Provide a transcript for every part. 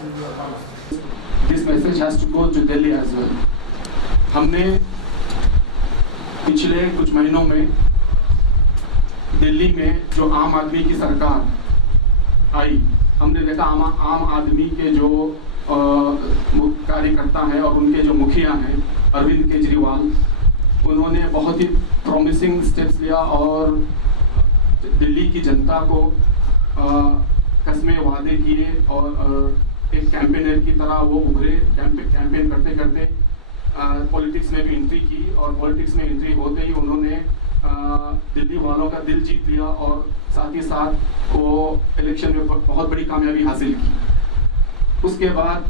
This message has to go to Delhi as well. हमने पिछले कुछ महीनों में दिल्ली में जो आम आदमी की सरकार आई, हमने देखा आम आदमी के जो कार्यकर्ता हैं और उनके जो मुखिया हैं अरविंद केजरीवाल, उन्होंने बहुत ही प्रॉमिसिंग स्टेप्स लिया और दिल्ली की जनता को कस्में वादे किए और एक कैंपेनर की तरह वो उभरे। कैंपेन करते करते पॉलिटिक्स में भी एंट्री की और पॉलिटिक्स में एंट्री होते ही उन्होंने दिल्ली वालों का दिल जीत लिया और साथ ही साथ वो इलेक्शन में बहुत बड़ी कामयाबी हासिल की। उसके बाद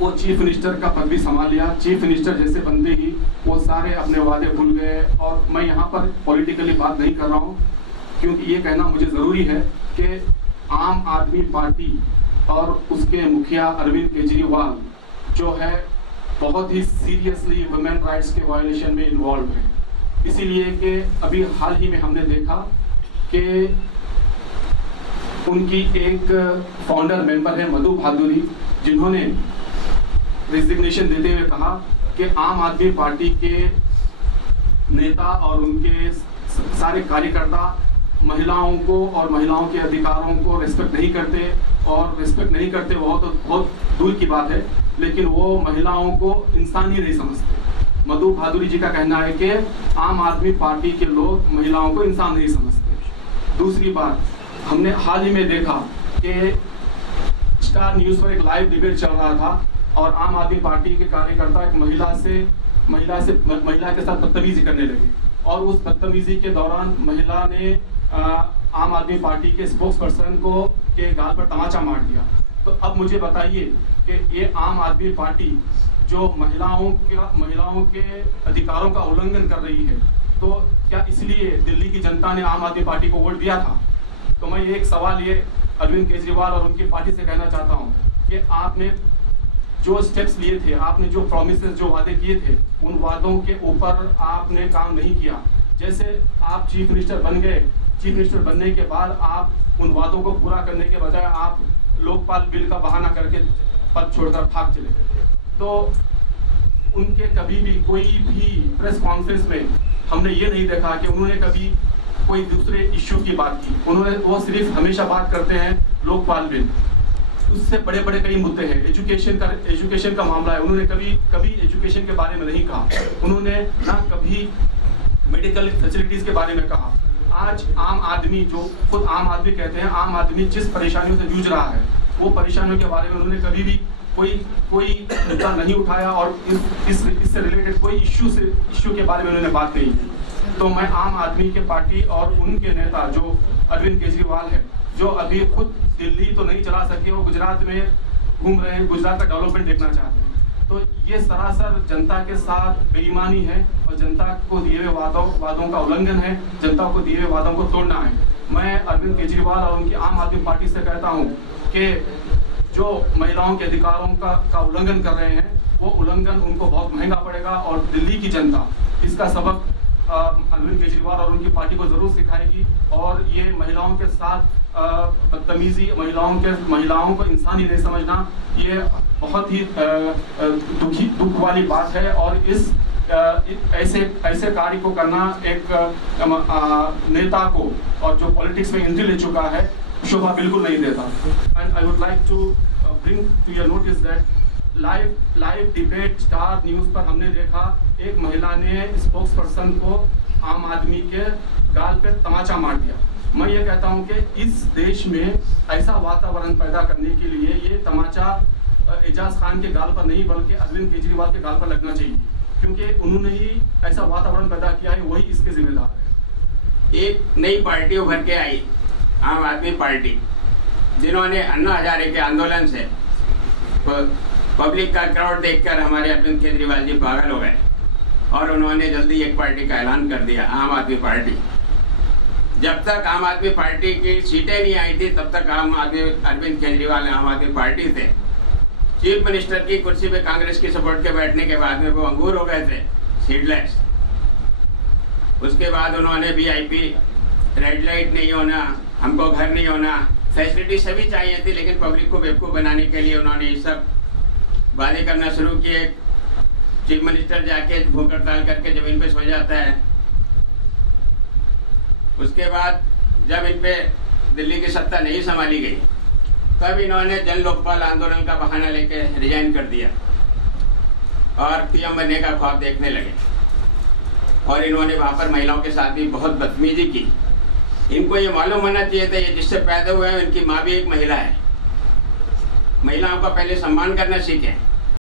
वो चीफ मिनिस्टर का पद भी संभाल लिया। चीफ मिनिस्टर जैसे बनते ही वो सारे अपने वादे भूल गए। और मैं यहाँ पर पॉलिटिकली बात नहीं कर रहा हूँ, क्योंकि ये कहना मुझे ज़रूरी है कि आम आदमी पार्टी और उसके मुखिया अरविंद केजरीवाल जो है बहुत ही सीरियसली वुमेन राइट्स के वायलेशन में इन्वॉल्व है। इसीलिए कि अभी हाल ही में हमने देखा कि उनकी एक फाउंडर मेंबर है मधु भादुरी, जिन्होंने रिजिग्नेशन देते हुए कहा कि आम आदमी पार्टी के नेता और उनके सारे कार्यकर्ता महिलाओं को और महिलाओं के अधिकारों को रिस्पेक्ट नहीं करते। और रिस्पेक्ट नहीं करते वो तो बहुत दूर की बात है, लेकिन वो महिलाओं को इंसान ही नहीं समझते। मधु भादुरी जी का कहना है कि आम आदमी पार्टी के लोग महिलाओं को इंसान नहीं समझते। दूसरी बात, हमने हाल ही में देखा कि स्टार न्यूज़ पर एक लाइव डिबेट चल रहा था और आम आदमी पार्टी के कार्यकर्ता एक महिला के साथ बदतमीजी करने लगे और उस बदतमीजी के दौरान महिला ने आम आदमी पार्टी के स्पोक्स पर्सन को के गाल पर तमाचा मार दिया। तो अब मुझे बताइए कि ये आम आदमी पार्टी जो महिलाओं के अधिकारों का उल्लंघन कर रही है, तो क्या इसलिए दिल्ली की जनता ने आम आदमी पार्टी को वोट दिया था? तो मैं एक सवाल ये अरविंद केजरीवाल और उनकी पार्टी से कहना चाहता हूँ कि आपने जो स्टेप्स लिए थे, आपने जो प्रॉमिसेस जो वादे किए थे, उन वादों के ऊपर आपने काम नहीं किया। जैसे आप चीफ मिनिस्टर बन गए, चीफ मिनिस्टर बनने के बाद आप उन वादों को पूरा करने के बजाय आप लोकपाल बिल का बहाना करके पद छोड़कर भाग चले। तो उनके कभी भी कोई भी प्रेस कॉन्फ्रेंस में हमने ये नहीं देखा कि उन्होंने कभी कोई दूसरे इश्यू की बात की। वो सिर्फ हमेशा बात करते हैं लोकपाल बिल। उससे बड़े बड़े कई मुद्दे हैं। एजुकेशन का मामला है, उन्होंने कभी एजुकेशन के बारे में नहीं कहा। उन्होंने ना कभी मेडिकल फैसिलिटीज के बारे में कहा। आज आम आदमी, जो खुद आम आदमी कहते हैं, आम आदमी जिस परेशानियों से जूझ रहा है, वो परेशानियों के बारे में उन्होंने कभी भी कोई मुद्दा नहीं उठाया और इससे रिलेटेड कोई इश्यू के बारे में उन्होंने बात नहीं की। तो मैं आम आदमी के पार्टी और उनके नेता जो अरविंद केजरीवाल है, जो अभी खुद दिल्ली तो नहीं चला सके, वो गुजरात में घूम रहे हैं, गुजरात का डेवलपमेंट देखना चाहते हैं। तो ये सरासर जनता के साथ बेईमानी है और जनता को दिए हुए वादों का उल्लंघन है, जनता को दिए हुए वादों को तोड़ना है। मैं अरविंद केजरीवाल और उनकी आम आदमी पार्टी से कहता हूँ कि जो महिलाओं के अधिकारों का उल्लंघन कर रहे हैं, वो उल्लंघन उनको बहुत महंगा पड़ेगा और दिल्ली की जनता इसका सबक अरविंद केजरीवाल और उनकी पार्टी को जरूर सिखाएगी। और ये महिलाओं के साथ बदतमीजी, महिलाओं को इंसानी नहीं समझना, ये बहुत ही दुख वाली बात है। और इस ऐसे कार्य को करना एक नेता को और जो पॉलिटिक्स में एंट्री ले चुका है शोभा बिल्कुल नहीं देता। And I would like to bring to your notice that live debate Star News पर हमने देखा एक महिला ने स्पोक्स पर्सन को आम आदमी के गाल पे तमाचा मार दिया। मैं ये कहता हूँ कि इस देश में ऐसा वातावरण पैदा करने के लिए ये तमाचा एजाज खान के गाल पर नहीं बल्कि अरविंद केजरीवाल के गाल पर लगना चाहिए, क्योंकि उन्होंने ही ऐसा वातावरण पैदा किया है, वही इसके जिम्मेदार है। एक नई पार्टी उभर के आई, आम आदमी पार्टी, जिन्होंने अन्ना हजारे के आंदोलन से पब्लिक का क्राउड देखकर हमारे अरविंद केजरीवाल जी पागल हो गए और उन्होंने जल्दी एक पार्टी का ऐलान कर दिया, आम आदमी पार्टी। जब तक आम आदमी पार्टी की सीटें नहीं आई थी तब तक अरविंद केजरीवाल आम आदमी पार्टी से चीफ मिनिस्टर की कुर्सी पे कांग्रेस की सपोर्ट के बैठने के बाद में वो अंगूर हो गए थे, सीडलेस। उसके बाद उन्होंने VIP, रेड लाइट नहीं होना, हमको घर नहीं होना, फैसिलिटी सभी चाहिए थी, लेकिन पब्लिक को बेवकूफ़ बनाने के लिए उन्होंने ये सब वादे करना शुरू किए। चीफ मिनिस्टर जाके भूख हड़ताल करके जमीन पे सो जाता है। उसके बाद जब इन पे दिल्ली की सत्ता नहीं संभाली गई, तब इन्होंने जन लोकपाल आंदोलन का बहाना लेके रिजाइन कर दिया और पीएम बनने का ख्वाब देखने लगे। और इन्होंने वहाँ पर महिलाओं के साथ भी बहुत बदतमीजी की। इनको ये मालूम होना चाहिए था, ये जिससे पैदा हुए हैं इनकी माँ भी एक महिला है। महिलाओं का पहले सम्मान करना सीखें।